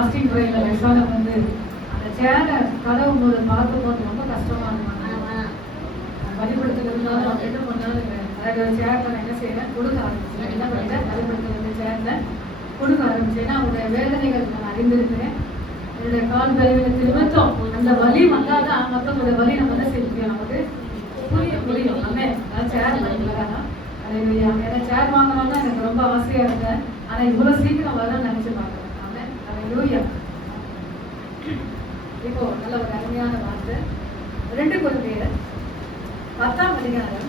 Fasting ட்ரெயினில் வயசான வந்து அந்த சேரை கடவும் போது பார்க்கும் போது ரொம்ப கஷ்டமா இருக்கும். வழிபடுத்துறதுனால அவங்க என்ன பண்ணாலும் அதாவது சேர்ல என்ன செய்யறேன் கொடுக்க ஆரம்பிச்சேன். என்ன பண்ணிட்டேன், வழிபடுத்துறது சேர்ல கொடுக்க ஆரம்பிச்சேன்னா அவருடைய வேதனைகள் நான் அறிந்திருக்கிறேன். என்னுடைய கால் பலவீனத்தை நிமித்தம் அந்த வலி வந்தாதான் மற்றவங்களுடைய வலி நம்ம என்ன செய்ய முடியும், நமக்கு புரியும். நம்ம சேர் வாங்கிக்கலாம். ஏன்னா சேர் வாங்கணும்னா எனக்கு ரொம்ப ஆசையா இருந்தேன். ஆனா இவ்வளவு சீக்கிரம் வரணும்னு நினைச்சு பார்க்கிறேன். இப்போ நல்ல ஒரு அருமையான வார்த்தை 2 கொரிந்தியர் 10ஆம் அதிகாரம்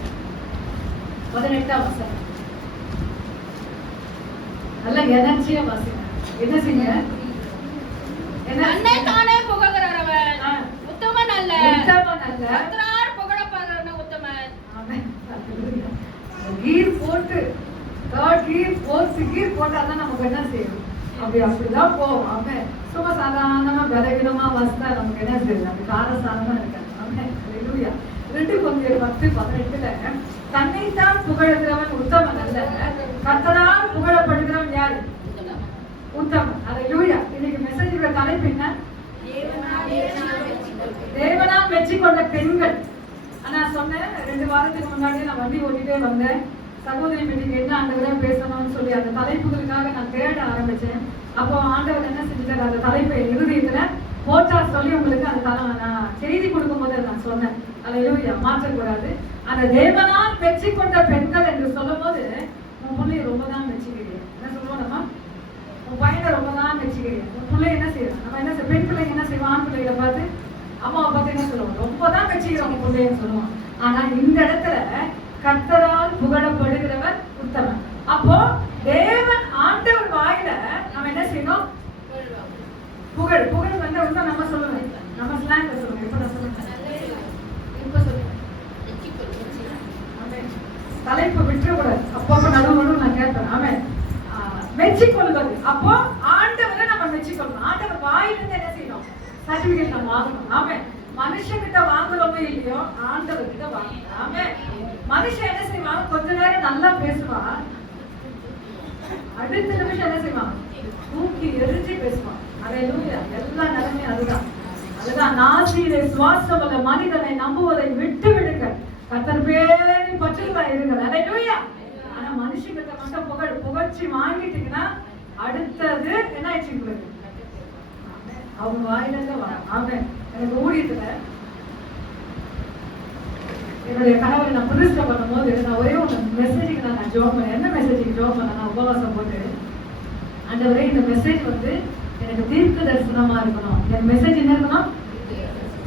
18ஆம் வசனம். நல்ல எனர்ஜியா வாசிங்க. என்ன செய்யுங்க? தன்னை தானே புகழ்கிறவன் உத்தமன் அல்ல, கர்த்தரால் புகழப்படுகிறவன் உத்தமன். ஆமென். கீர் போட்டு தேர்ட் கீர் ஃபோர்த் கீர் போட்டாதான் நமக்கு என்ன செய்யும், அப்படிதான் போவோம். ஆமென். சும்மா சாதாரணமா பலவீனமா வசதா நமக்கு என்ன செய்யுது, நம்ம காரசாரமா இருக்காது. ஆமென். ஹல்லேலூயா. 2 கொரிந்தியர் 10:18 தன்னைத்தான் புகழுகிறவன் உத்தமன் அல்ல, கர்த்தரால் புகழப்படுகிறவன் யாரு? உத்தமன். ஹல்லேலூயா. இன்னைக்கு மெசேஜோட தலைப்பு என்ன? தேவனால் வெற்றி கொண்ட பெண்கள். நான் சொன்னேன் 2 வாரத்துக்கு முன்னாடி நான் வண்டி ஓட்டிட்டே வந்தேன். சகோதரி மீட்டிங் என்ன ஆண்டவரே பேசணும்னு சொல்லி அந்த தலைப்புகளுக்காக நான் தேட ஆரம்பிச்சேன். அப்போ ஆண்டவர் என்ன செஞ்சார், அந்த தலைப்பை இறுதியத்துல போட்டா சொல்லி உங்களுக்கு அந்த நான் செய்தி கொடுக்கும் போது நான் சொன்னேன். ஹல்லேலூயா. மாற்றக்கூடாது. அந்த தேவனால் வெற்றி கொண்ட பெண்கள் என்று சொல்லும் போது உன் பிள்ளைய ரொம்ப தான் மெச்சுக்கிறீங்க. என்ன சொல்லுவோம் நம்ம, உன் பையனை ரொம்ப தான் மெச்சுக்கிறீங்க. உன் பிள்ளை என்ன செய்யறோம், நம்ம என்ன பெண் பிள்ளைங்க என்ன செய்வோம், ஆண் பிள்ளைகளை பார்த்து அம்மாவை பார்த்து என்ன சொல்லுவோம், ரொம்ப தான் மெச்சுக்கிறோம் உன் பிள்ளைன்னு சொல்லுவோம். ஆனா இந்த இடத்துல கர்த்தரால் புகழப்படுகிறவர் உத்தமன். அப்போ தேவன் ஆண்டவர் வாயில நம்ம என்ன செய்யணும், புகழ் வந்து உண்மை நம்ம சொல்லணும். நம்ம ஸ்லாங்ல சொல்லுங்க. இப்ப நான் சொல்லுங்க, இப்ப சொல்லுங்க. தலைப்பு விட்டுறக்கூடாது. அப்போ நடுவு நான் கேட்பேன். ஆமே மெச்சிக்கொள்வது. அப்போ ஆண்டவரை நம்ம மெச்சிக்கொள்ளணும். ஆண்டவர் வாயிலிருந்து என்ன செய்யணும், சர்டிபிகேட் நம்ம வாங்கணும். ஆமே மனுஷங்கிட்ட வாங்குறோமோ இல்லையோ ஆண்டவர்கிட்ட வாங்கணும். ஆமே மனுஷன் என்ன செய்வான், கொஞ்ச நேரம் நல்லா பேசுவான், அடுத்த நிமிஷம் என்ன செய்வான், தூக்கி எரிஞ்சு பேசுவான். ஹல்லேலூயா. எல்லா நிலைமையும் அதுதான் நாசியிலே சுவாசமுள்ள மனிதனை நம்புவதை விட்டு விடுங்க, கர்த்தர் பேரில் பற்றுதலா இருங்க. ஹல்லேலூயா. ஆனா மனுஷங்கிட்ட மட்டும் புகழ்ச்சி வாங்கிட்டீங்கன்னா அடுத்தது என்ன ஆயிடுச்சு உங்களுக்கு, அவங்க வாயிலிருந்து வர. ஆமென். எனக்கு ஊழியத்துல என்னுடைய கணவரை நான் புரிஸ்ட பண்ணும் போது நான் ஒரே ஒன்று மெசேஜுக்கு நான் ஜோப் பண்ணேன். என்ன மெசேஜுக்கு ஜோப் பண்ண, நான் உபவாசம் போட்டு ஆண்டவரே இந்த மெசேஜ் வந்து எனக்கு தீர்க்க தரிசனமா இருக்கணும். என் மெசேஜ் என்ன இருக்கணும்,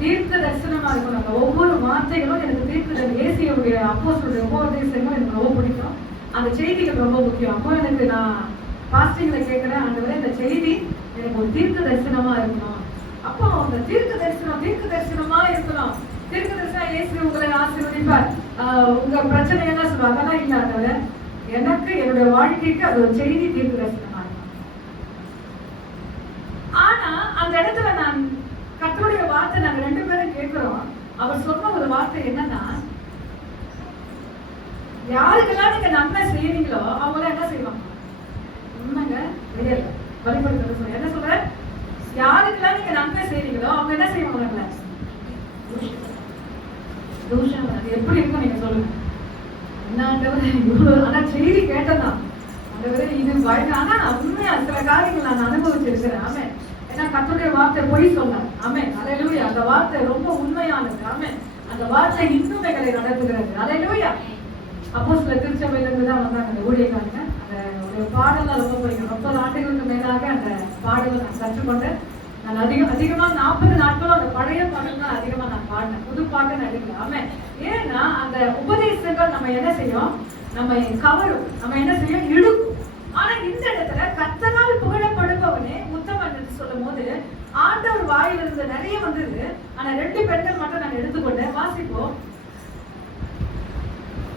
தீர்க்க தரிசனமா இருக்கணும். ஒவ்வொரு வார்த்தைகளும் எனக்கு தீர்க்க ஏசியுடைய அப்போஸ்தலருடைய உபதேசங்களும் எனக்கு ரொம்ப பிடிக்கும். அந்த செய்திகள் ரொம்ப முக்கியம். அப்போ எனக்கு நான் பாஸ்டிங்ல கேட்கிறேன், ஆண்டவரே இந்த செய்தி எனக்கு ஒரு தீர்க்க தரிசனமா இருக்கணும். அப்போ அந்த தீர்க்க தரிசனமா இருக்கணும். தீர்க்க தரிசனம் இயேசு உங்களை ஆசீர்வதிப்பார், உங்க பிரச்சனை என்ன சொல்லுவாங்க, அதெல்லாம் இல்லாதவர எனக்கு என்னுடைய வாழ்க்கைக்கு அது ஒரு செய்தி தீர்க்க தரிசனமா இருக்கும். ஆனா அந்த இடத்துல நான் கர்த்தருடைய வார்த்தை நாங்க 2 பேரும் கேட்கிறோம். அவர் சொன்ன ஒரு வார்த்தை என்னன்னா, யாருக்கெல்லாம் நீங்க நன்மை செய்யறீங்களோ அவங்க என்ன செய்வாங்க, உண்மைங்க தெரியல வழிபடுத்துறது சொல்ல என்ன சொல்ற, யாருக்கெல்லாம் நீங்க நன்மை செய்றீங்களோ அவங்க என்ன செய்வாங்க, தூஷம். அது எப்படி இருக்கும் நீங்க சொல்லுங்க. என்ன இவ்வளவு ஆனா செய்தி கேட்டதான் இது வழங்க. ஆனா உண்மையா சில காரியங்கள் நான் அனுபவிச்சிருக்கிறேன். ஆமே ஏன்னா கர்த்தருடைய வார்த்தை பொய் சொல்ல. ஆமே ஹல்லேலூயா. அந்த வார்த்தை ரொம்ப உண்மையானது. ஆமே அந்த வார்த்தை இன்னும் எங்களை நடத்துகிறது. ஹல்லேலூயா. அப்போஸ்தலர் திருச்சபையில இருந்து தான் வந்தாங்க அந்த ஊழியக்காரங்க. அந்த ஒரு பாடலாம் ரொம்ப பிடிக்கும். 30 ஆண்டுகளுக்கு மேலாக அந்த பாடலை நான் கற்றுக்கொண்டேன். நான் அதிகமா 40 நாட்களும் அந்த பழைய பாடல் தான் அதிகமா நான் பாடினேன். புது பாட்டு நடிக்கல. ஆமே ஏன்னா அந்த உபதேசங்கள் நம்ம என்ன செய்யும், நம்ம கவரும், நம்ம என்ன செய்யும், இழுக்கும். ஆனா இந்த இடத்துல கர்த்தரால் புகழப்படுபவனே உத்தமன் என்று சொல்லும் போது ஆண்டவர் வாயிலிருந்து நிறைய வந்தது. ஆனா 2 பெண்கள் மட்டும் நான் எடுத்துக்கொண்டேன். வாசிப்போம்.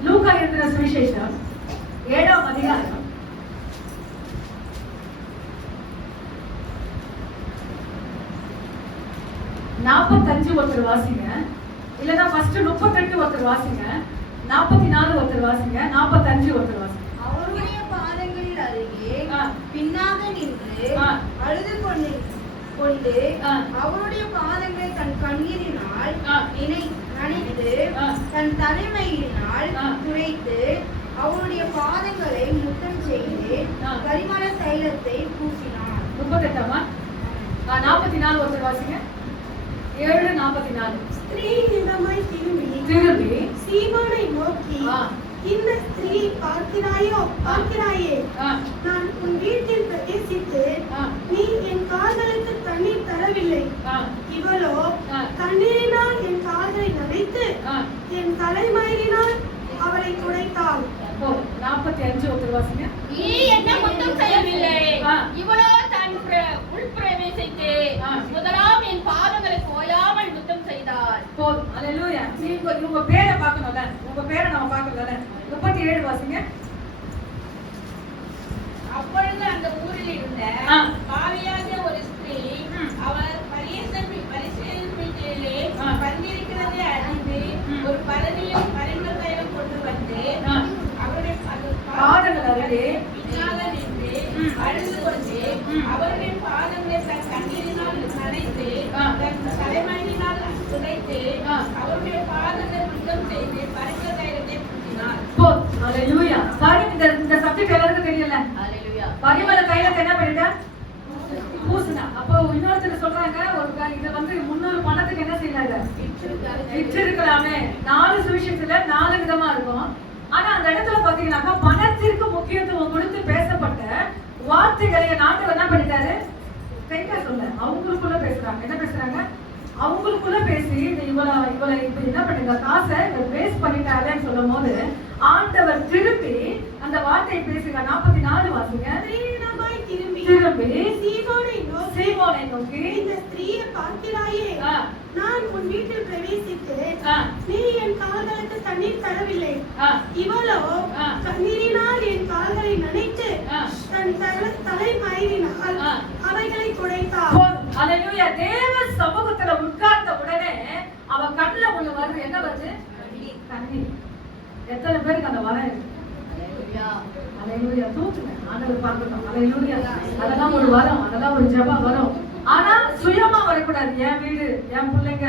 லூக்கா எழுதின சுவிசேஷம் 7ஆம் அதிகாரம் 45 ஒருத்தர் வாசிங்க, இல்லைன்னா ஃபர்ஸ்ட் 38 ஒருத்தர் வாசிங்க, 44 ஒருத்தர் வாசிங்க, 45 ஒருத்தர் வாசிங்க. அவருடைய பாதங்களில் அருகே பின்னாக நின்று அழுது கொண்டிருந்த கொண்டு ஆ. அவருடைய பாதங்களை தன் கண்ணீரினால் ஆ. நனைத்து ஆ. தன் தலைமையினால் ஆ. துடைத்து அவருடைய பாதங்களை முத்தம் செய்து ஆ. பரிமள தைலத்தை பூசினார். 38ஆமா 44 ஒருத்தர் வாசிங்க. 7:44. ஸ்திரீ நிலமாய் திரும்பி சீமோனை நோக்கி, ஆ. இந்த ஸ்திரீ பார்க்கிறாயே, ஆ. நான் உன் வீட்டில் பிரவேசித்து ஆ. நீ என் கால்களுக்கு தண்ணீர் தரவில்லை. ஆ. இவளோ ஆ. தண்ணீரினால் என் கால்களை நனைத்து ஆ. என் தலைமயிரினால் அவளை துடைத்தாள். அப்போ 45 ஒருத்தர் வாசிங்க. நீ என்ன முத்தம் செய்யவில்லை. ஆ. இவளோ தன் உள்பிரவேசித்து ஆ. முதலாம் என் பாதங்களை ஓயாமல் முத்தம் செய்தாள். போதும். அல்லேலூயா. நீங்க உங்க பேரை பார்க்கணும்ல, உங்க பேரை நம்ம பார்க்கணும்ல. 37 வாசிங்க. அப்பொழுது அந்த ஊரில் இருந்த ஆ. பாவியாகிய ஒரு ஸ்திரீ ம். அவள் பரிசேயர் வீட்டிலே ஆ. பந்திருக்கிறதை அறிந்து ம். ஒரு பரணியும் பரிமள தைலம் கொண்டு வந்து ஆ. அவருடைய பாதங்கள் அருகே பின்னால நின்று ம். அழுது கொண்டு ம். அவருடைய பாதங்களை தன் கண்ணீரினால் நனைத்து ஆ. தன் தலைமயிரினால் துடைத்து ஆ. அவருடைய பாதங்களை சுத்தம் செய்து பரிமள தைலத்தை பூசினார். போதும். அல்லேலூயா. பாருங்க, இந்த சப்ஜெக்ட் எல்லாருக்கும் தெரியல. ஹல்லேலூயா. பரிமள தைலத்தை என்ன பண்ணிட்டா? பூசினா. அப்போ இன்னொருத்தர் சொல்றாங்க, ஒரு இத வந்து 300 பணத்துக்கு என்ன செய்யலாங்க? விற்றிருக்கலாமே. 4 சுவிசேஷத்துல 4 விதமா இருக்கும். ஆனா அந்த இடத்துல பாத்தீங்கன்னாக்கா பணத்திற்கு முக்கியத்துவம் கொடுத்து பேசப்பட்ட வார்த்தைகளை ஆண்டவர் என்ன பண்ணிட்டாரு? தெளிவா சொல்ல அவங்களுக்குள்ள பேசுறாங்க. என்ன பேசுறாங்க? அவங்களுக்குள்ள பேசி இவளை இப்ப என்ன பண்ணுங்க, காசை வேஸ்ட் பண்ணிட்டாருன்னு சொல்லும் போது ஆண்டவர் திருப்பி அந்த வார்த்தையை பேசுங்க. 44 வாசிங்க. ஸ்திரீயிடமாய் திரும்பி சீமோனை நோக்கி, இந்த ஸ்திரீயை பார்க்கிறாயே, ஆ. நான் உன் வீட்டில் பிரவேசித்து ஆ. நீ என் கால்களுக்கு தண்ணீர் தரவில்லை. ஆ. இவளோ ஆ. கண்ணீரினால் என் கால்களை நனைத்து ஆ. தன் தலைமயிரினால் ஆ. அவைகளை துடைத்தாள். போதும். அல்லேலூயா. தேவ சமூகத்துல உட்கார்ந்த உடனே அவ கண்ணுல ஒண்ணு வருது. என்ன வருது? கண்ணீர். எத்தனை பேருக்கு அந்த வரம் இருக்கு? அல்லேலூயா. தூக்குங்க. ஆண்டவர் பார்க்கணும். அல்லேலூயா. அதெல்லாம் ஒரு வரம், அதெல்லாம் ஒரு ஜெப வரம். ஆனா சுயமா வரக்கூடாது. என் வீடு, என் பிள்ளைங்க,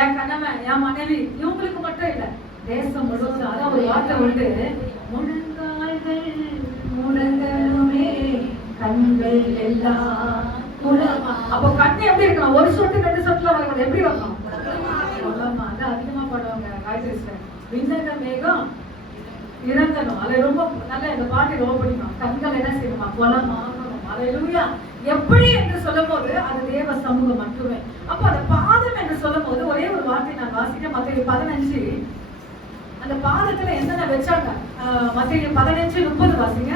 என் கணவன், என் மனைவி, இவங்களுக்கு மட்டும் இல்ல, தேசம் முழுவதும். அதான் ஒரு வார்த்தை உண்டு, முழங்கால்கள் முழங்கணுமே கண்கள் எல்லாம் குளமா. அப்போ கண்ணு எப்படி இருக்கணும்? ஒரு சொட்டு 2 சொட்டுல வரக்கூடாது. எப்படி வரணும்? குளமா. அதான் அதிகமா பாடுவாங்க காய்ச்சல். விண்ணக மேகம் இறங்கணும். அது ரொம்ப நல்ல, இந்த பாட்டு ரொம்ப பிடிக்கும். கண்கள் என்ன செய்யணுமா? குளமாகணும். அல்லேலூயா. எப்படி என்று சொல்லும் போது அது தேவ சமூகம் மட்டுமே. அப்ப அந்த பாதம் என்று சொல்லும் போது ஒரே ஒரு வார்த்தை நான் வாசிக்க. மத்தேயு 15 அந்த பாதத்துல என்னென்ன வச்சாங்க? மத்தேயு 15:30 வாசிங்க.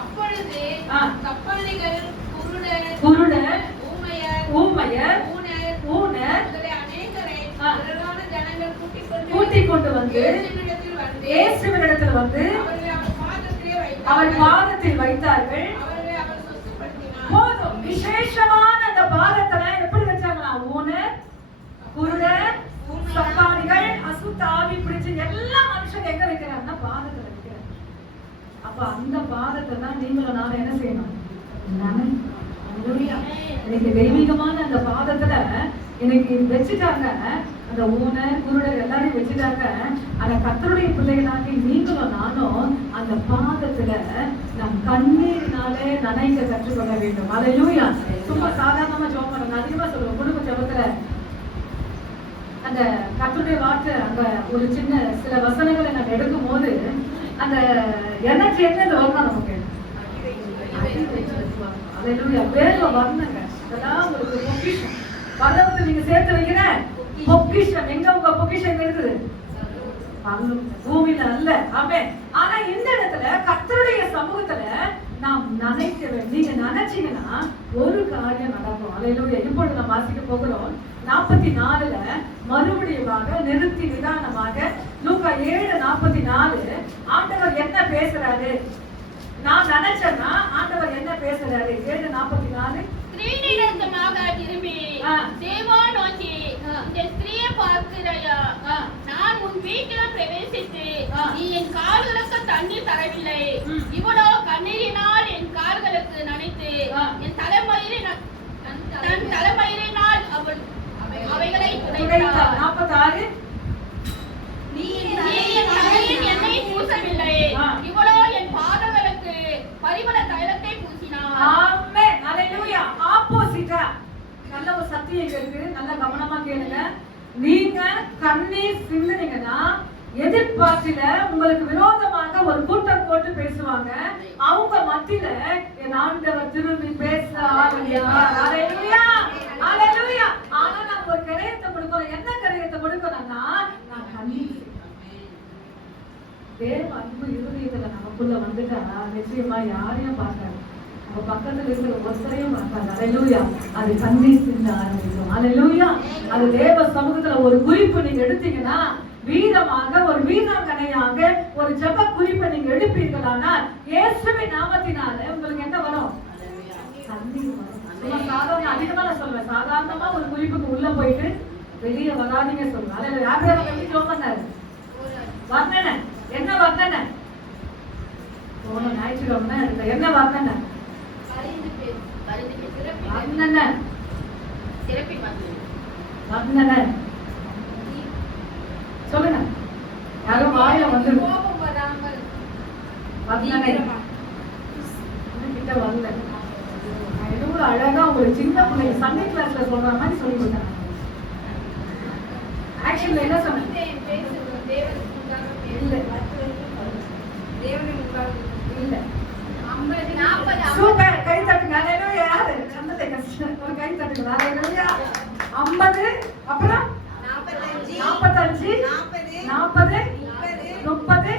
அப்பொழுது ஆ. கப்பலிகள், குருடர், ஊமையர், ஊமையர், ஊனர் ஊனர் முதலிய அநேகரை ஆ. திரளான ஜனங்கள் கூட்டிக் கொண்டு வந்து இயேசுவினிடத்தில் இயேசுவினிடத்தில் வந்து வந்து அவர்களை அவர் பாதத்தில் வைத்தார்கள். அவர்களை அவர் சுத்தப்படுத்தினார். போதும். விசேஷமான அந்த பாதத்துல எப்படி வச்சாங்களா? ஊனர், குருடர், சப்பானிகள், அசுத்த ஆவி பிடிச்சு எல்லா மனுஷங்க எங்க வைக்கிறாங்கன்னா பாதத்துல வைக்கிறாங்க. அப்ப அந்த பாதத்தை தான் நீங்களும் நானும் என்ன செய்யணும்? இன்னைக்கு தெய்வீகமான அந்த பாதத்துல இன்னைக்கு வச்சுட்டாங்க. அந்த ஊனர், குருடர் எல்லாரையும் வச்சுட்டாங்க. ஆனா கர்த்தருடைய பிள்ளைகளாகி நீங்களும் நானும் அந்த பாதத்துல நம் கண்ணீரினாலே நனைக்க கற்றுக்கொள்ள வேண்டும். அல்லேலூயா. சும்மா சாதாரணமா ஜெபம் பண்ணணும். அதிகமா சொல்லுவோம் குடும்ப ஜெபத்துல அந்த கர்த்தருடைய வார்த்தை, அந்த ஒரு சின்ன சில வசனங்களை நம்ம எடுக்கும் போது அந்த எனர்ஜி என்ன வரணும் நமக்கு? அல்லேலூயா. வேர்வை வரணுங்க. அதெல்லாம் உங்களுக்கு பொக்கிஷம். பரலோகத்துல நீங்க சேர்த்து வைக்கிற பொக்கிஷம். எங்க உங்க பொக்கிஷம் இருக்குது? பூமியில அல்ல. ஆமென். ஆனா இந்த இடத்துல கர்த்தருடைய சமூகத்துல நாம் நினைக்க வேண்டும். நீங்க நினைச்சீங்கன்னா ஒரு காரியம் நடக்கும். அல்லேலூயா. இப்பொழுது நாம் வாசிக்க போகிறோம் 44ல மறுபடியுமாக நிறுத்தி நிதானமாக லூக்கா 7:44 ஆண்டவர் என்ன பேசுறாரு? நான் நினைச்சேன்னா ஆண்டவர் என்ன பேசுறாரு? 7:44 ஸ்திரீயினிடமாக திரும்பி தேவா நோக்கி, இந்த ஸ்திரீயை பார்க்கிறாயா? நான் உன் வீட்டில் பிரவேசித்து நீ என் கால்களுக்கு தண்ணீர் தரவில்லை. இவளோ கண்ணீரினால் என் கால்களுக்கு நனைத்து என் தலைமயிரை குறைத்தாள். 46 நீ என் தலையில் எண்ணெய் பூசவில்லை, இவளோ என் பாதங்களுக்கு பரிமள தைலத்தை பூசினாள். ஆமென். ஹalleluya. ஆப்போசிட்டா நல்ல ஒரு சத்தியம் இங்க இருக்கு. நல்ல கவனமா கேளுங்க. நீங்க கண்ணீர் சிந்துனீங்கன்னா எதிர்பார்த்தில உங்களுக்கு விரோதமாக ஒரு கூட்டம் போட்டு பேசுவாங்க. அவங்க மத்தியில என் ஆண்டவர் திரும்பி பேச ஆரம்பிப்பார். ஹalleluya. ஹalleluya. ஆனா நான் ஒரு கரையத்தை கொடுக்கணும். என்ன கரையத்தை கொடுக்கணும்னா நான் கண்ணீர் தேவ அன்பு இருதயத்துல நமக்குள்ள வந்துட்டா நிச்சயமா யாரையும் பார்க்காது. நம்ம பக்கத்துல இருக்கிற ஒருத்தரையும் பார்க்காது. ஹalleluya. அது கண்ணீர் சிந்த ஆரம்பிக்கும். ஹalleluya. அது தேவ சமூகத்துல ஒரு குறிப்பு நீங்க எடுத்தீங்கன்னா வீரமாக ஒரு வீராங்கனையாக ஒரு ஜெப குறிப்பை நீங்க எடுப்பீர்களானால் இயேசுவின் நாமத்தினால உங்களுக்கு என்ன வரும்? கண்ணீர் வரும். சாதாரண அதிகமா நான் சொல்றேன். சாதாரணமா ஒரு குறிப்புக்கு உள்ள போயிட்டு வெளியே வராதீங்க சொல்லுவேன். அதுல யாரையாவது எப்படி ஜெபம் பண்ணாரு? வர்ணனை. என்ன வர்ணனை? போன ஞாயிற்றுக்கிழமை எடுத்த என்ன வர்ணனை? வர்ணனை. வர்ணனை சொல்லுங்க. யாரும் வாயில வந்து கோபம் வராமல் வர்ணனை கிட்ட வரல. நான் எவ்வளவு அழகா ஒரு சின்ன பிள்ளைங்க சண்டே கிளாஸ்ல சொல்ற மாதிரி சொல்லி கொடுத்தேன். ஆக்சுவலா என்ன சொன்னேன்? இல்ல இல்ல சூப்பர். கை தட்டுங்க. ஹalleluya. யாரு சந்தத்தை கஷ்டம் ஒரு கை தட்டுங்க. ஹalleluya. 50 அப்புறம் 45 40 30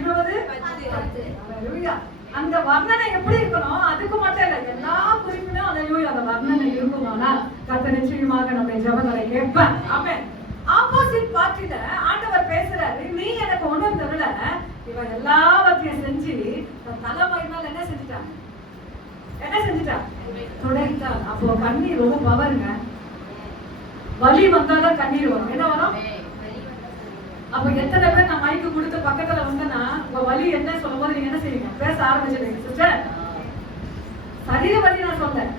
20 10. ஹalleluya. அந்த வர்ணனை எப்படி இருக்கணும்? அதுக்கு மட்டும் இல்ல, எல்லா குறிப்பிலும் ஹalleluya அந்த வர்ணனை இருக்குமானா கர்த்தர் நிச்சயமாக நம்ம ஜெபங்களை கேட்பார். ஆமென். ஆப்போசிட் பார்ட்டில ஆண்டவர் பேசுறாரு. நீ எனக்கு ஒண்ணும் தரல, இவ எல்லாவற்றையும் செஞ்சு தலைமையினால் என்ன செஞ்சுட்டா? என்ன செஞ்சுட்டா? துடைத்தா. அப்போ கண்ணீர் ரொம்ப பவருங்க. வலி வந்தாதான் கண்ணீர் வரும். என்ன வரும்? அப்ப எத்தனை பேர் நான் மைக்கு கொடுத்து பக்கத்துல வந்தேன்னா உங்க வலி என்ன சொல்லும் போது நீங்க என்ன செய்வீங்க? பேச ஆரம்பிச்சிருக்கீங்க. சிஸ்டர், சரீர வலி நான் சொல்றேன்,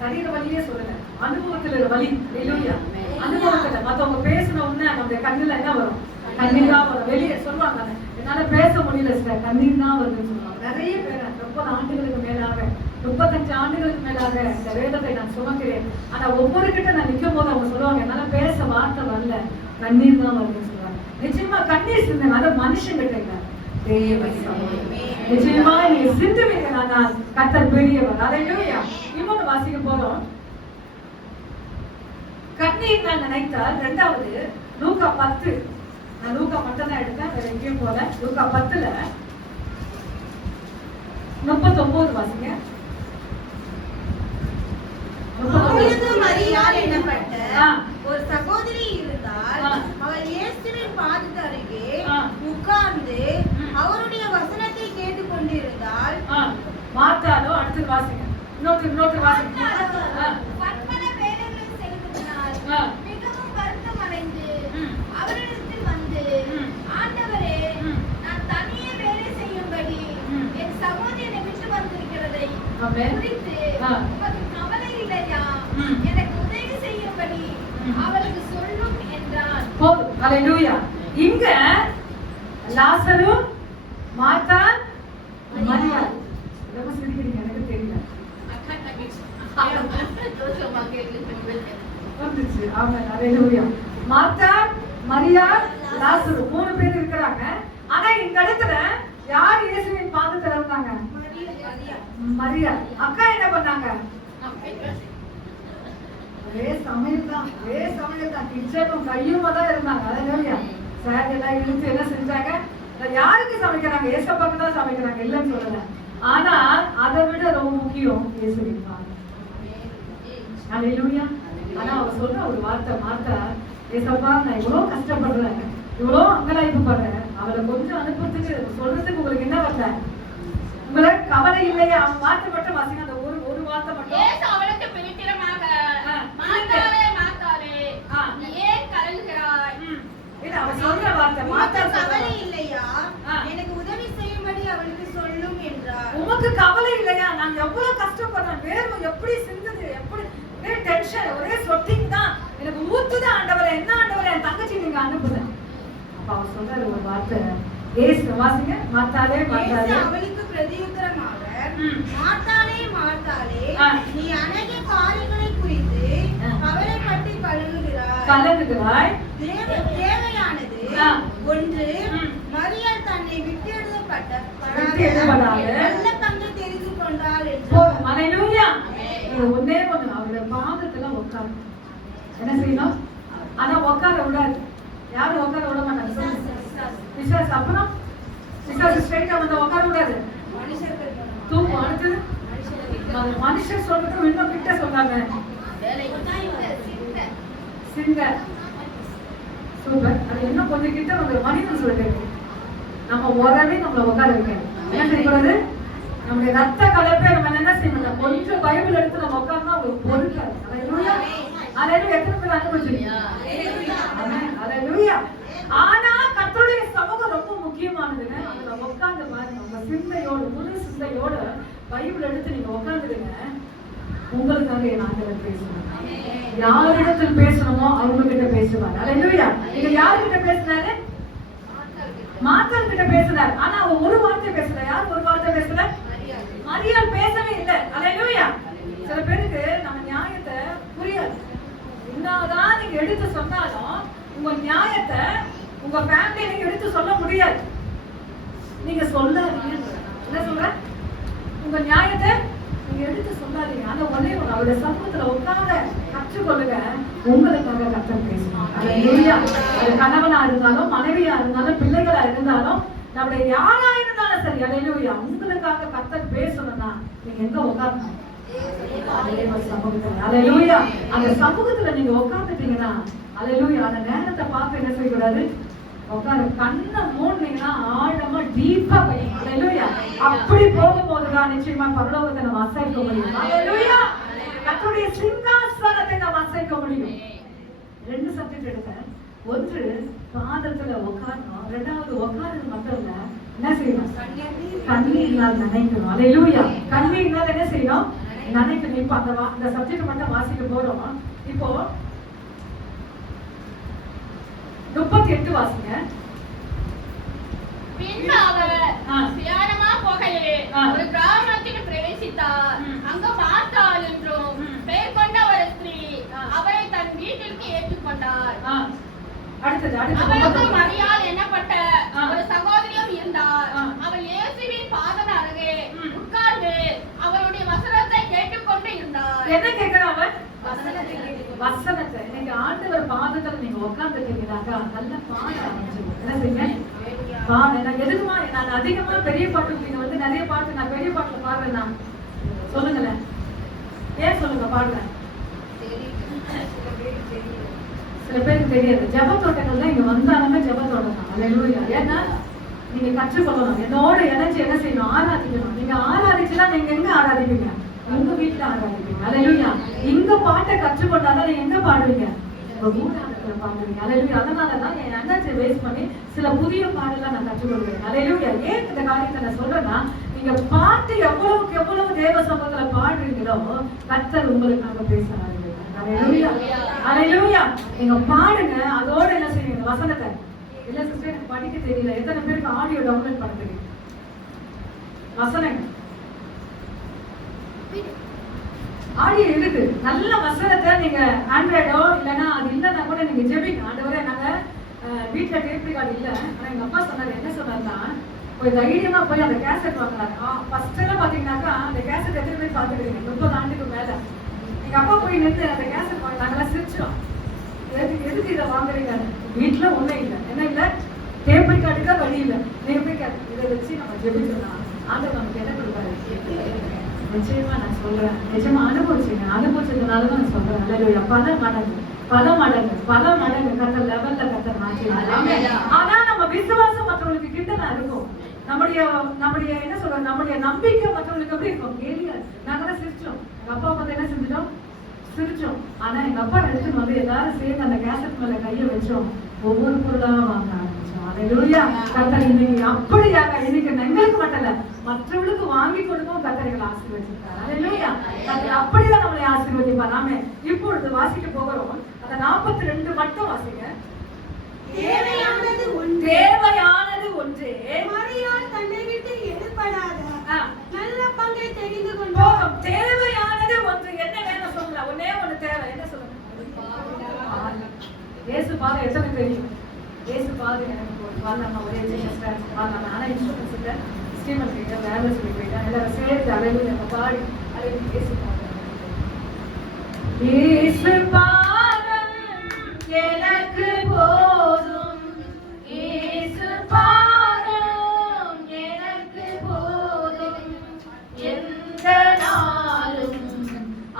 சரீர வலியே சொல்லல, அனுபவத்துல வலி. ஹalleluya. அனுபவத்துல மத்தவங்க பேசின உடனே நம்முடைய கண்ணுல என்ன வரும்? கண்ணீர் தான் வரும். வெளியே சொல்லுவாங்க, என்னால பேச முடியல சார், கண்ணீர் தான் வருதுன்னு சொல்லுவாங்க. நிறைய பேர் 30 ஆண்டுகளுக்கு மேலாக 35 ஆண்டுகளுக்கு மேலாக இந்த வேதத்தை நான் சுமக்கிறேன். ஆனா ஒவ்வொரு கிட்ட நான் நிற்கும் போது அவங்க சொல்லுவாங்க, என்னால பேச வார்த்தை வரல, கண்ணீர் தான் வருதுன்னு சொல்லுவாங்க. நிச்சயமா கண்ணீர் சிந்தனை அது மனுஷங்கிட்ட இல்ல, தேவ சமூகம். நிச்சயமா நீங்க சிந்துவீங்க. நான் கர்த்தர் பெரியவர். ஹalleluya. இன்னொரு வாசிக்க போறோம். கண்ணீர் நான் நினைத்தால் இரண்டாவது லூக்கா 10. நான் லூக்கா மட்டும் தான் எடுத்தேன், வேற எங்கேயும் போல. லூக்கா 10ல 39 வாசிங்க. மரியாள் எனப்பட்ட ஒரு சகோதரி இருந்தால் அவள் இயேசுவின் பாதத்து அருகே உட்கார்ந்து அவருடைய வசனத்தை கேட்டுக் கொண்டிருந்தாள். மார்த்தாலோ அடுத்து வாசிங்க. இன்னொரு வாசிங்க. பற்பல வேலைகளை செய்ததினால் மிகவும் வருத்தம் அடைந்து அவரிடத்தில் வந்து, ஆண்டவரே, நான் தனியே வேலை செய்யும்படி என் சகோதரனை விட்டு வந்திருக்கிறதை குறித்து உமக்கு கவலை இல்லையா? எனக்கு உதவி செய்யும்படி அவளுக்கு சொல்லும் என்றான். போதும். ஹalleluya. இங்க லாசரு, மார்த்தா, மரியாள். ரொம்ப சிரிக்கிறீங்க, எனக்கு தெரியல. வந்துச்சு. ஆமென். ஹalleluya. மார்த்தா, மரியாள், லாசரு 3 பேர் இருக்கிறாங்க. ஆனா இந்த இடத்துல யார் இயேசுவின் பாதத்துல இருந்தாங்க? மரியாள். அக்கா என்ன பண்ணாங்க? ஒரே சமையல் தான். கிச்சனும் கையுமா தான் இருந்தாங்க. ஹalleluya. சார் எல்லாம் இழுத்து என்ன செஞ்சாங்க? யாருக்கு சமைக்கிறாங்க? ஏசப்பாக்கு தான் சமைக்கிறாங்க, இல்லைன்னு சொல்லல. ஆனா அதை விட ரொம்ப முக்கியம் இயேசுவின் பாதம். ஹalleluya. ஆனா அவ சொல்ற ஒரு வார்த்தை, மார்த்தா, ஏசப்பா நான் இவ்வளவு கஷ்டப்படுறேன், இவ்வளவு அங்கலாய்ப்பு படுறேன், அவளை கொஞ்சம் அனுப்புறதுக்கு சொல்றதுக்கு உங்களுக்கு என்ன வரல? உங்களுக்கு கவலை இல்லையா? அவன் வார்த்தை மட்டும் வாசிங்க. அந்த ஒரு வார்த்தை மட்டும். இயேசு அவளுக்கு பிரதித்திரமாக, மார்த்தாளே, மார்த்தாளே, நீ ஏன் கலங்குகிறாய்? இல்ல, அவன் சொல்ற வார்த்தை, மார்த்தா கவலை இல்லையா? எனக்கு உதவி செய்யும்படி அவளுக்கு சொல்லும் என்றார். உமக்கு கவலை இல்லையா? நான் எவ்வளவு கஷ்டப்படுறேன், வேர்வை எப்படி சிந்துது, எப்படி ஒரே டென்ஷன், ஒரே சொட்டிங் தான். எனக்கு ஊத்துது ஆண்டவரே, என்ன ஆண்டவரே என் தங்கச்சி நீங்க அனுப்புங்க. அப்ப அவர் சொல்றாரு ஒரு வார்த்தை, ஏசு வாசிங்க, மாத்தாளே மாத்தாளே. அவளுக்கு பிரதியுத்தரமாக, மாத்தாளே மாத்தாளே, நீ அநேக காரியங்களை குறித்து கவலைப்பட்டு கலங்குகிறாய். தேவையானது ஒன்று, மரியாள் தன்னை விட்டெழுதப்படாத நல்ல பங்கை தெரிந்து கொண்டாள் என்றார். அல்லேலூயா. ஒண்ணே ஒண்ணு, அவருடைய பாதத்துல உட்காரு. என்ன செய்யணும்? ஆனா உட்கார விடாது. யாரும் உட்கார விட மாட்டாங்க. பிசாசு. அப்புறம் பிசாசு ஸ்ட்ரைட்டா வந்து உட்கார விடாது. தூக்கம் அடுத்தது மனுஷன் சொல்றது இன்னும் கிட்ட சொல்றாங்க. சிங்க சூப்பர். அது இன்னும் கொஞ்சம் கிட்ட வந்து மனிதன் சொல்லிட்டு நம்ம உடனே நம்மள உட்கார வைக்கணும். என்ன செய்யக்கூடாது? நம்முடைய ரத்த கலப்பை நம்ம என்ன செய்யணும்? கொஞ்சம் பைபிள் எடுத்து நம்ம உட்கார்ந்தா ஒரு பொருட்கள். அல்லேலூயா. அல்லேலூயா. எத்தனை பேர் அனுபவிச்சீங்க? அல்லேலூயா. ஆனா கர்த்தருடைய சமூகம் ரொம்ப முக்கியமானதுங்க. அதுல உட்கார்ந்து பாருங்க, உங்க சிந்தையோடு, முழு சிந்தையோடு பைபிள் எடுத்து நீங்க உட்கார்ந்துடுங்க. உங்களுக்காக என் ஆண்டவர் பேசுவார். யாரிடத்தில் பேசணுமோ அவங்க கிட்ட பேசுவார். அல்லேலூயா. நீங்க யார்கிட்ட பேசினாரு? மாத்தாள் கிட்ட பேசினார். ஆனா அவ ஒரு வார்த்தை பேசல. யார் ஒரு வார்த்தை பேசல? மரியாள் பேசவே இல்லை. அல்லேலூயா. சில பேருக்கு நம்ம நியாயத்தை புரியாது. என்னதான் நீங்க எடுத்து சொன்னாலும் உங்க நியாயத்தை உங்க ஃபேமிலியை நீங்க எடுத்து சொல்ல முடியாது. நீங்க சொல்லாதீங்க. என்ன சொல்ற? உங்க நியாயத்தை நீங்க எடுத்து சொல்லாதீங்க. ஆனா ஒரே ஒரு அவருடைய சமூகத்துல உட்கார்ந்து கற்றுக்கொள்ளுங்க. உங்களுக்காக கர்த்தர் பேசுவார். அல்லேலூயா. அது கணவனா இருந்தாலும், மனைவியா இருந்தாலும், பிள்ளைகளா இருந்தாலும், நம்முடைய யாரா இருந்தாலும் சரி, அல்லேலூயா, உங்களுக்காக கர்த்தர் பேசணும்னா நீங்க எங்க உட்காரணும்? அல்லேலூயா. அந்த சமூகத்துல நீங்க உட்கார்ந்துட்டீங்கன்னா, அல்லேலூயா, அந்த நேரத்தை பார்த்து என்ன செய்யக்கூடாது? உட்காரு. கண்ணை மூடுனீங்கன்னா ஆழமா டீப்பா போயிடும். அல்லேலூயா. அப்படி போகும்போதுதான் நிச்சயமா பரலோகத்தை நம்ம அசைக்க முடியும். அல்லேலூயா. கர்த்தருடைய சிங்காசனத்தை நம்ம அசைக்க முடியும். 2 சப்ஜெக்ட் எடுத்தேன். ஒன்று பாதத்துல உட்காரணும். 2வது உட்கார்றது மட்டும் இல்ல, என்ன செய்யணும்? கண்ணீர்னால் நினைக்கணும். அல்லேலூயா. கண்ணீர்னால் என்ன செய்யணும்? நினைக்கணும். இப்ப அந்த சப்ஜெக்ட் மட்டும் வாசிக்க போறோம். இப்போ 38 வாசிங்க. பின்பு அவர் பிரயாணமா போகையிலே ஒரு கிராமத்துக்கு பிரவேசித்தார். அங்க மார்த்தாள் என்றும் பெயர் கொண்ட ஒரு ஸ்திரீ அவரை தன் வீட்டிற்கு ஏற்றுக்கொண்டார். அடுத்தது அவளுக்கு மரியாள் என்னப்பட்ட ஒரு சகோதரியும் இருந்தார். அவள் இயேசுவின் பாதம் அருகே உட்கார்ந்து அவருடைய வசனத்தை கேட்டுக்கொண்டு இருந்தார். என்ன கேட்கிறான் அவன்? வசனத்தை. நீங்க ஆண்டவர் பாதத்துல நீங்க உட்கார்ந்துட்டீங்கன்னாக்கா நல்ல பாட ஆரம்பிச்சிருங்க. என்ன செய்யுங்க? பாட. நான் எதுக்குமா நான் அதிகமா பெரிய பாட்டு நீங்க வந்து நிறைய பாட்டு நான் பெரிய பாட்டுல பாடுறேன்னா சொல்லுங்களேன். ஏன் சொல்லுங்க பாடுறேன்? சில பேருக்கு தெரியாது. ஜெபத்தோட்டங்கள்லாம் இங்க வந்தாலுமே ஜெபத்தோட்டம் தான். அல்லேலூயா. ஏன்னா நீங்க கற்றுக்கொள்ளணும். என்னோட இணைஞ்சு என்ன செய்யணும்? ஆராதிக்கணும். நீங்க ஆராதிச்சுன்னா நீங்க எங்க ஆராதிப்பீங்க? உங்க வீட்டுல ஆராதிப்பீங்க. அல்லேலூயா. இங்க பாட்டை கற்றுக்கொண்டாதான் நீங்க எங்க பாடுவீங்க? உங்க ஊராட்டத்துல பாடுவீங்க. அல்லேலூயா. அதனாலதான் என் எனர்ஜி வேஸ்ட் பண்ணி சில புதிய பாடலாம் நான் கற்றுக்கொள்வேன். அல்லேலூயா. ஏன் இந்த காரியத்தை நான் சொல்றேன்னா, நீங்க பாட்டு எவ்வளவுக்கு எவ்வளவு தேவ சமூகத்துல பாடுறீங்களோ கர்த்தர் உங்களுக்காக பேசுறாரு. அல்லேலூயா. அல்லேலூயா. நீங்க பாடுங்க. அதோட என்ன செய்வீங்க? வசனத்தை. இல்ல சிஸ்டர் எனக்கு படிக்க தெரியல. எத்தனை பேருக்கு ஆடியோ டவுன்லோட் பண்ண தெரியும்? வசனங்க ஆடியோ இருக்கு. நல்ல வசனத்தை நீங்க ஆண்ட்ராய்டோ இல்லைன்னா அது இல்லைன்னா கூட நீங்க ஜெபிங்க. ஆண்டவரே நாங்க வீட்டுல டேப் ரெக்கார்டு இல்ல. ஆனா எங்க அப்பா சொன்னாரு, என்ன சொன்னாருன்னா, போய் தைரியமா போய் அந்த கேசட் வாங்கினாரு. ஃபர்ஸ்ட் எல்லாம் பாத்தீங்கன்னாக்கா அந்த கேசட் எத்தனை பேர் பாத்துக்கிறீங்க? 30 ஆண்டுக்கு மேல. எங்க அப்பா போய் நின்று அந்த கேசட் வாங்க, நாங்கெல்லாம் சிரிச்சோம். எதுக்கு இதை வாங்குறீங்க? வீட்டுல ஒண்ணும் இல்லை. என்ன இல்லை? டேப் ரெக்கார்டுக்கா வழி இல்லை. நீங்க போய் இதை வச்சு நம்ம ஜெபிச்சோம்னா ஆண்டவர் நமக்கு என்ன கொடுப்பாரு? நிச்சயமா நான் சொல்றேன். நிச்சயமா அனுபவிச்சதுனாலதான் நான் சொல்றேன். அல்லேலூயா. பல மடங்கு கத்த லெவல்ல கத்த மாற்றினாங்க. ஆனா நம்ம விசுவாசம் மற்றவங்களுக்கு கிட்ட இருக்கும். நம்முடைய என்ன சொல்றோம்? நம்முடைய நம்பிக்கை மற்றவங்களுக்கு எப்படி இருக்கும்? கேள்வி. நாங்க சிரிச்சோம். எங்க அப்பா வந்து என்ன செஞ்சிட்டோம்? சிரிச்சோம். ஆனா எங்க அப்பா எடுத்துட்டு வந்து எல்லாரும் சேர்ந்து அந்த கேசட் மேல கையை வச்சோம். ஒவ்வொரு பொருளா வாங்க ஆரம்பிச்சோம். அல்லேலூயா. கர்த்தர் இன்னைக்கு அப்படியாக இன்னைக்கு எங்களுக்கு மட்டும் இல்ல, மற்றவர்களுக்கு வாங்கி கொடுக்கவும் கர்த்தர்கள் ஆசீர்வதிப்பார். அல்லேலூயா. கர்த்தர் அப்படிதான் நம்மளை ஆசீர்வதிப்பார். நாம இப்பொழுது வாசிக்க போகிறோம். அந்த 42 மட்டும் வாசிங்க. தேவையானது ஒன்றே, மரியாள் தன்னை விட்டு எடுபடாத நல்ல பங்கை தெரிந்து கொண்டு போதும். தேவையானது ஒன்று. என்ன வேணும் சொல்லுங்க. ஒன்னே ஒண்ணு தேவை. என்ன சொல்லுங்க? இயேசு பாதை எத்தனை தெரியும்? இயேசு பாதை எனக்கு ஒரு பால் ஒரே சின்ன ஸ்டாச்சு பால். ஆனா இன்ஸ்ட்ருமெண்ட்ஸ் இல்லை. ஸ்ரீமன் கிட்ட வேலை சொல்லி போயிட்டேன். எல்லாரும் சேர்த்து அழகு நம்ம பாடி அழகு இயேசு பாதம். இயேசு பாதம் எனக்கு போதும். இயேசு பாதம் எனக்கு போதும். எந்த நாளும்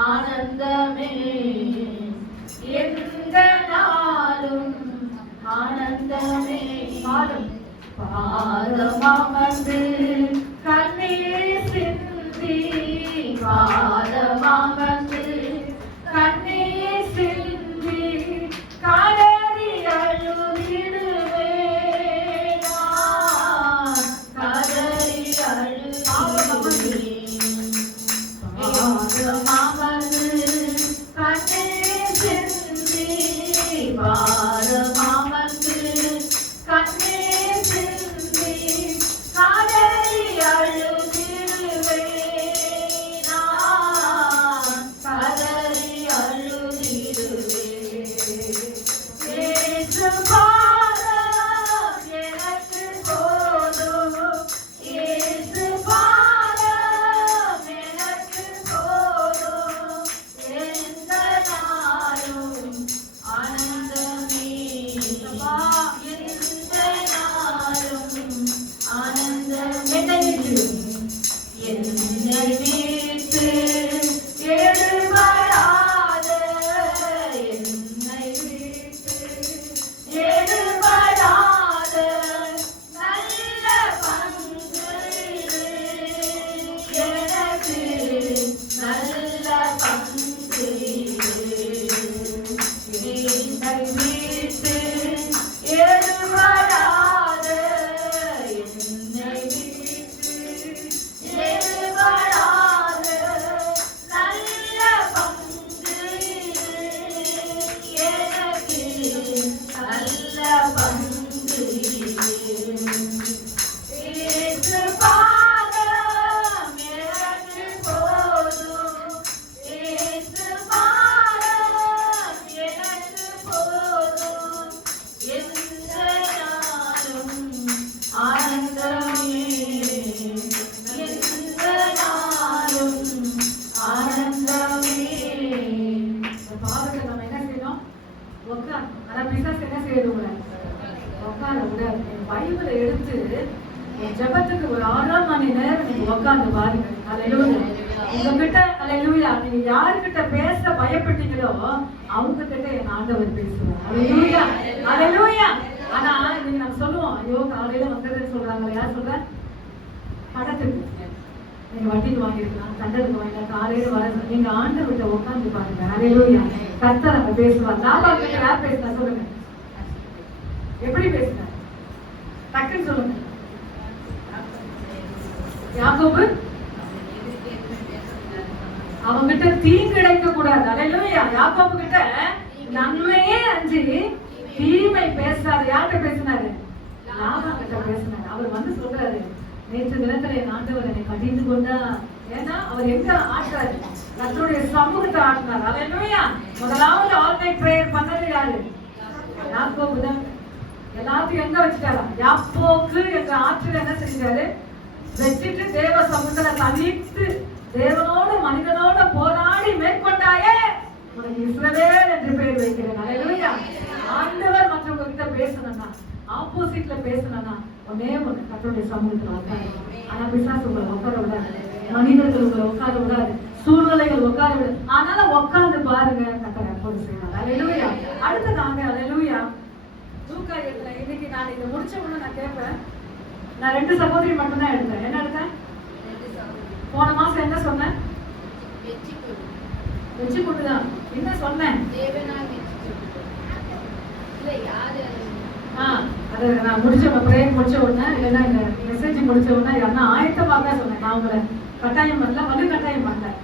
ஆனந்தமே, எந்த நாளும் ஆனந்தமே. பாதம் பாதமாமந்து கண்ணீர் சிந்தி, பாதமாமந்து கண்ணீர் சிந்தி காதலி அழுதிடுவே, காதலி அழுதிடுவே. பாதமாமந்து கண்ணீர் சிந்தி, பாதமாமந்து கண்ணீர் சிந்தி காதலி அழுதிடுவே, காதலி அழுதிடுவே. இயேசு பாதம் எனக்கு போதும். இயேசு பாதம் எனக்கு போதும். எந்த நாளும் ஆனந்தமே, எந்த நாளும் ஆனந்தமே. என்னை விட்டு எடுபடாத, என்னை விட்டு எடுபடாத நல்ல பங்கு எனக்கு, நல்ல பங்கு. என்னை விட்டு எடுபடாத, என்னை விட்டு எடுபடாத நல்ல பங்கு எனக்கு, நல்ல பங்கு. இயேசு பாதம் எனக்கு போதும். இயேசு பாதம் எனக்கு போதும். எந்த நாளும் ஆனந்தமே, எந்த நாளும் ஆனந்தமே. இந்த பாவத்தை நம்ம என்ன செய்யணும்? உட்கார். ஆனா பிசாசு என்ன செய்யறது? உட்கார விடாது. என் பைபிளை எடுத்து என் ஜெபத்துக்கு ஒரு 6 மணி நேரம் நீங்க உட்கார்ந்து பாருங்க. அல்லேலூயா. உங்ககிட்ட அல்லேலூயா, நீங்க யாருக்கிட்ட பேச பயப்பட்டீங்களோ அவங்க கிட்ட என் ஆண்டவர் பேசுவார். அல்லேலூயா, அல்லேலூயா. ஆனா நீங்க நம்ம சொல்லுவோம், ஐயோ காலையில வந்ததுன்னு சொல்றாங்க. யார் சொல்ற? படத்துக்கு நீங்க வட்டிக்கு வாங்கிருக்கலாம், கண்டதுக்கு வாங்கிக்கலாம், காலையில வர நீங்க ஆண்டவர்கிட்ட உட்கார்ந்து பாருங்க. அல்லேலூயா. கர்த்தர் அங்க பேசுவார். லாபான் கிட்ட யார் பேசுறா சொல்லுங்க? எப்படி பேசுறார்? டக்குன்னு சொல்லுங்க. யாக்கோபு அவங்கிட்ட தீங்கு கிடைக்க கூடாது. அல்லேலூயா. யாக்கோபு கிட்ட நன்மையே அஞ்சு தீமை பேசாது. யார்கிட்ட பேசினாரு? லாபான் கிட்ட பேசினாரு. அவர் வந்து சொல்றாரு, நேற்று தினத்துல என் ஆண்டவர் என்னை கடிந்து கொண்டா. ஏன்னா அவர் எங்க ஆட்டாரு? கர்த்தருடைய சமூகத்தை ஆட்டினார். அல்லேலூயா. முதலாவது ஆன்லைன் பிரேயர் பண்ணது யாரு? யாக்கோபு தான். எல்லாத்தையும் எங்க வச்சுட்டாரா? யாப்போக்கு என்ற ஆற்றில் என்ன செஞ்சாரு? வச்சுட்டு தேவ சமூகத்துல தனித்து தேவனோடு மனிதனோட போராடி மேற்கொண்டாயே உனக்கு இஸ்ரவேல் என்று பெயர் வைக்கிறேன். அல்லேலூயா. ஆண்டவர் மற்றவங்க கிட்ட பேசணும்னா, ஆப்போசிட்ல பேசணும்னா ஒன்னே ஒண்ணு, கர்த்தருடைய சமூகத்துல உட்காரு. ஆனா பிசாசு உங்களை உட்கார விடாது, மனிதர்கள் உங்களை உட்கார விடாது, சூழ்நிலைகள் உட்கார விடாது. ஆனால உட்கார்ந்து பாருங்க, கர்த்தர் எப்போது செய்வார். அல்லேலூயா. அடுத்ததாங்க அல்லேலூயா, லூக்கா 8ல இன்னைக்கு நான் இதை முடிச்ச உடனே நான் கேட்பேன். நான் 2 சகோதரி மட்டும்தான் எடுத்தேன். என்ன எடுத்தேன்? போன மாசம் என்ன சொன்னேன்? வெற்றி கொண்டுதான். என்ன சொன்னேன்? அது நான் பிரேயர் முடிச்ச உடனே இல்லைன்னா இந்த மெசேஜ் முடிச்ச உடனே யாருன்னா ஆயத்தமாக தான் சொன்னேன். நான் உங்களை கட்டாயம் பண்ணல, வலு கட்டாயம் பண்ணேன்.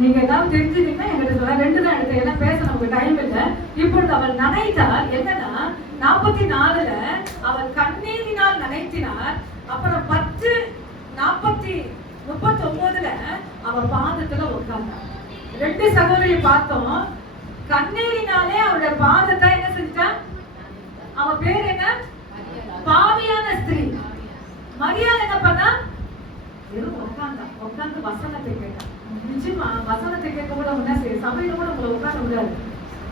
நீங்க ஏதாவது தெரிஞ்சுட்டீங்கன்னா எங்கிட்ட சொல்ல. 2 தான் எடுத்தேன், ஏன்னா பேச நமக்கு டைம் இல்லை. இப்பொழுது அவள் நனைத்தால் என்னன்னா 44ல அவள் கண்ணீரினால் நனைத்தினார். அப்புறம் 10:39ல அவள் பாதத்துல உட்கார்ந்தார். 2 சகோதரி பார்த்தோம். கண்ணீரினாலே அவளுடைய பாதத்தை என்ன செஞ்சிட்டா? அவ பேர் என்ன? பாவியான ஸ்திரீ. மரியாள் என்ன பண்ணா? உட்கார்ந்து வசனத்தை கேட்டா. நிச்சயமா வசனத்தை கேட்க கூட உடனே சரி, சபையில கூட உங்களை உட்கார முடியாது.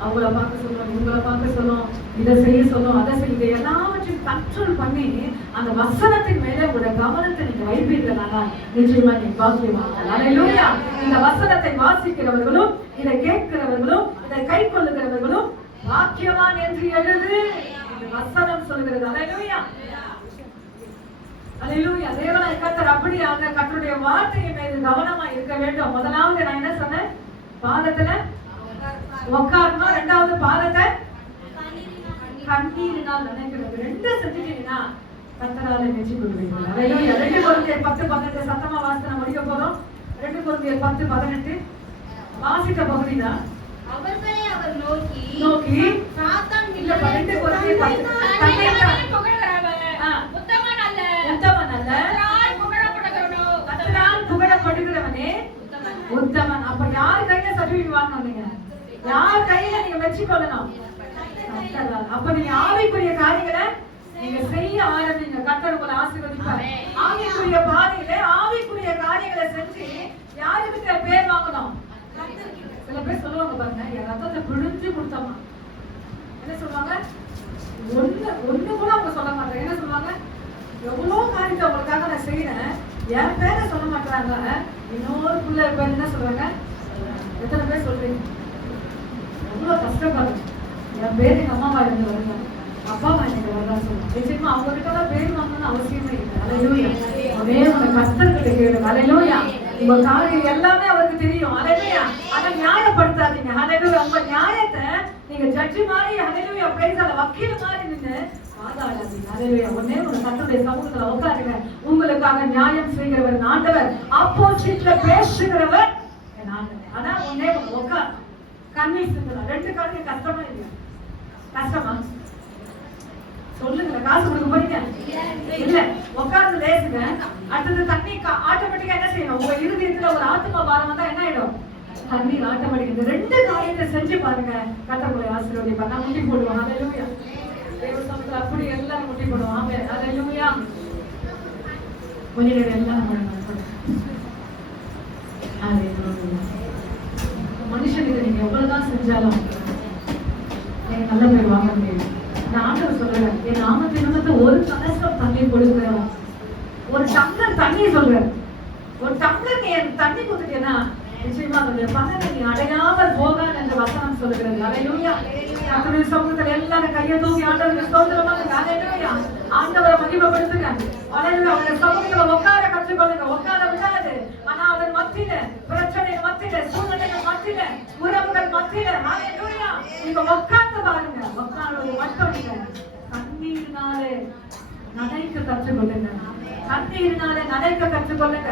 அவங்கள பார்க்க சொல்லும், இவங்களை பார்க்க சொல்லும், இதை செய்ய சொல்லும், அதை செய்ய, எல்லாவற்றையும் கண்ட்ரோல் பண்ணி அந்த வசனத்தின் மேல உங்களோட கவனத்தை நீங்க வைப்பீர்களா? நிச்சயமா நீங்க பாக்கியவான்கள். இந்த வசனத்தை வாசிக்கிறவர்களும் இதை கேட்கிறவர்களும் இதை கை கொள்ளுகிறவர்களும் பாக்கியவான் என்று எழுது. வசனம் சொல்லுகிறது. அல்லேலூயா, அல்லேலூயா. தேவனாய் கர்த்தர் அப்படியாக கர்த்தருடைய வார்த்தையின் மீது கவனமா இருக்க வேண்டும். முதலாவது நான் என்ன சொன்னேன்? பாதத்துல உட்காரணும். 2வது பாதத்தை கண்ணீரினால் நினைக்கிறது. 2 செஞ்சுட்டீங்கன்னா கர்த்தரால வெற்றி கொள்வீர்கள். அல்லேலூயா. 2 கொரிந்தியர் 10:18 சத்தமா வாசித்து நம்ம முடிக்க போறோம். 2 கொரிந்தியர் 10:18 வாசித்த பகுதிதான். அவர்களை அவர் நோக்கி சாத்தான் இல்ல 2 கொரிந்தியர் 10 உத்தமன் அல்ல, கர்த்தரால் புகழப்படுகிறவனே உத்தமன். அப்ப யார் கையில சர்டிபிகேட் வாங்கணும்? யார் கையில நீங்க வச்சுக்கொள்ளணும்? அப்ப நீங்க ஆவிக்குரிய காரியங்களை நீங்க செய்ய ஆரம்பிங்க. கர்த்தர் உங்களை ஆசீர்வதிப்பார். ஆவிக்குரிய பாதையில ஆவிக்குரிய காரியங்களை செஞ்சு யாருக்கு பேர் வாங்கணும்? சில பேர் சொல்லுவாங்க பாருங்க, என் ரத்தத்தை பிழிஞ்சு கொடுத்தோமா. என்ன சொல்லுவாங்க? ஒண்ணு கூட அவங்க சொல்ல மாட்டாங்க. என்ன சொல்லுவாங்க? எவ்வளவு காரியத்தை அவங்களுக்காக நான் செய்யறேன், என் பேரை சொல்ல மாட்டாங்க. இன்னொரு பிள்ளை பேர் என்ன சொல்றாங்க? எத்தனை பேர் சொல்றீங்க? எவ்வளவு கஷ்டப்படுறேன், என் பேர் எங்க அம்மாவா இருந்து வருங்க, அப்பாவா எனக்கு வரலாம் சொல்லுவாங்க. நிச்சயமா அவங்க கிட்ட பேர் வாங்கணும்னு அவசியமே இல்லை. அல்லேலூயா. ஒரே உங்க கஷ்டத்தை கேளுங்க. அல்லேலூயா. உங்க காரியம் எல்லாமே அவருக்கு தெரியும். அல்லேலூயா. அதை நியாயப்படுத்தாதீங்க. அல்லேலூயா. உங்க நியாயத்தை நீங்க ஜட்ஜி மாதிரி, அல்லேலூயா, பிரைஸ் வக்கீல் மாதிரி நின்று வாதாடாதீங்க. அல்லேலூயா. ஒண்ணே உங்க கர்த்தருடைய சமூகத்துல உட்காருங்க. உங்களுக்காக நியாயம் செய்கிறவர் ஆண்டவர், ஆப்போசிட்ல பேசுகிறவர் ஆண்டவர். ஆனா ஒண்ணே உட்கார் கண்ணீர் சிந்தலாம். 2 காரியம் கஷ்டமா இல்லையா? கஷ்டமா சொல்லுங்க. காசு கொடுக்க போறீங்க இல்ல, உட்கார்ந்து லேசுங்க. அடுத்தது தண்ணி ஆட்டோமேட்டிக்கா என்ன செய்யணும்? உங்க இருதயத்துல ஒரு ஆத்மா பாரம் வந்தா என்ன ஆயிடும்? தண்ணீர் ஆட்டோமேட்டிக். இந்த 2 காரியத்தை செஞ்சு பாருங்க. கர்த்தருடைய ஆசீர்வாதம் நான் முட்டி போடுவோம். அல்லேலூயா. தேவ சமூகத்துல அப்படி எல்லாரும் முட்டி போடுவோம். ஆமென். அல்லேலூயா. கொஞ்ச நேரம் எல்லாரும் மனுஷனுக்கு நீங்க எவ்வளவுதான் செஞ்சாலும் எனக்கு நல்ல பேர் வாங்க முடியும். நான் ஆண்டவர் சொல்றேன், என் நாமத்தை நிமித்த ஒரு கலசம் தண்ணீர் கொடுக்கிறவன், ஒரு டம்ளர் தண்ணி சொல்றேன், ஒரு டம்ளர் நீ எனக்கு தண்ணி கொடுத்துட்டேன்னா நிச்சயமா அதனுடைய பலனை நீ அடையாமல் போகாது என்று வசனம் சொல்லுகிறது. அல்லேலூயா. கர்த்தருடைய சமூகத்தில் எல்லாரும் கையை தூக்கி ஆண்டவருக்கு ஸ்தோத்திரமாக அல்லேலூயா. ஆண்டவரை மகிமைப்படுத்துங்க. அல்லேலூயா. அவருடைய சமூகத்துல உட்கார கற்றுக்கொள்ளுங்க. உட்கார விடாது. ஆனா அதன் மத்தியில, பிரச்சனைகள் மத்தியில, சூழ்நிலைகள் மத்தியில, உறவுகள் மத்தியில அல்லேலூயா நீங்க உட்கார்ந்து பாருங்க. உட்கார்ந்து மட்டும் நீங்க கண்ணீரினாலே நனைக்க கற்றுக்கொள்ளுங்க. கண்ணீரினாலே நனைக்க கற்றுக்கொள்ளுங்க.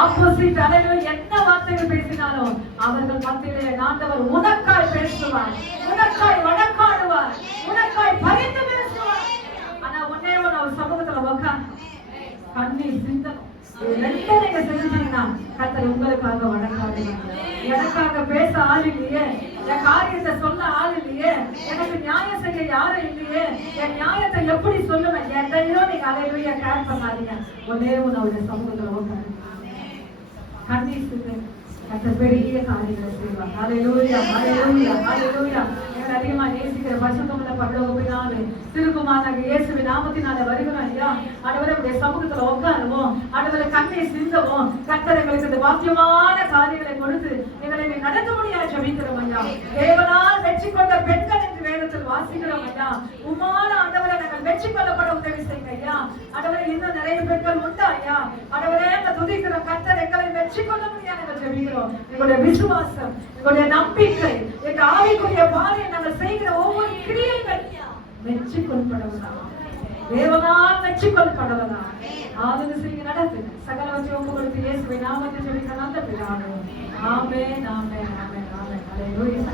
ஆப்போசிட் அல்லேலூயா என்ன வார்த்தைகள் பேசினாலும் அவர்கள் மத்தியிலே ஆண்டவர் உனக்காய் பேசுவார், உனக்காய் வழக்காடுவார், உனக்காய் பரிந்து பேசுவார். ஆனா ஒன்னே ஒன்று அவர் சமூகத்துல உட்கார்ந்து கண்ணீர் சிந்தணும். 2 நீங்க செஞ்சீங்கன்னா கர்த்தர் உங்களுக்காக வழக்காடுவார். எனக்காக பேச ஆள் இல்லையே, என் காரியத்தை சொல்ல ஆள் இல்லையே, எனக்கு நியாயம் செய்ய யாரும் இல்லையே, என் நியாயத்தை எப்படி சொல்லுவேன்? எதையோ நீங்க அல்லேலூயா கேர் பண்ணாதீங்க. ஒன்னே ஒன்று அவருடைய சமூகத்துல உட்காருங்க. கண்ணீர் சிந்து. கர்த்தர் பெரிய காரியங்களை செய்வார். அல்லேலூயா. அல்லேலூயா. அல்லேலூயா. அதிகமா நேசிக்கிற பரிசுத்தமுள்ள பரலோக பிதாவே, திருக்குமாரனாக இயேசுவின் நாமத்தினால வருகிறோம் ஐயா. ஆண்டவரே சமூகத்துல உட்காருவோம். ஆண்டவரே கண்ணீர் சிந்தவும். கர்த்தர் எங்களுக்கு இந்த பாக்கியமான காரியங்களை கொடுத்து எங்களை நடத்த முடியாது ஜெபிக்கிறோம் ஐயா. தேவனால் வெற்றி கொண்ட பெண்கள் என்று வேதத்தில் வாசிக்கிறோம் ஐயா. உமான ஆண்டவரை நாங்கள் வெற்றி கொள்ளப்பட உதவி செய்யுங்க ஐயா. ஆண்டவரே இன்னும் நிறைய பெண்கள் உண்டா ஐயா. ஆண்டவரே நாங்கள் துதிக்கிறோம். கர்த்தர் எங்களை வெற்றி கொள்ள முடியாது நாங்கள் ஜெபிக்கிறோம். எங்களுடைய விசுவாசம், எங்களுடைய நம்பிக்கை, எங்க ஆவிக்குரிய பாதையை நாங்கள் செய்கிற ஒவ்வொரு கிரியைகள் மெச்சிக்கொள்ளப்படவனா, தேவனால் மெச்சிக்கொள்ளப்படவனா. ஆளுநர் நடத்துங்க. சகலவற்றை ஒப்பு கொடுத்து இயேசுவை நாமத்தில் ஜெபிக்கிற நல்ல பிதாவே. ஆமென், ஆமென், ஆமென், ஆமென். அல்லேலூயா.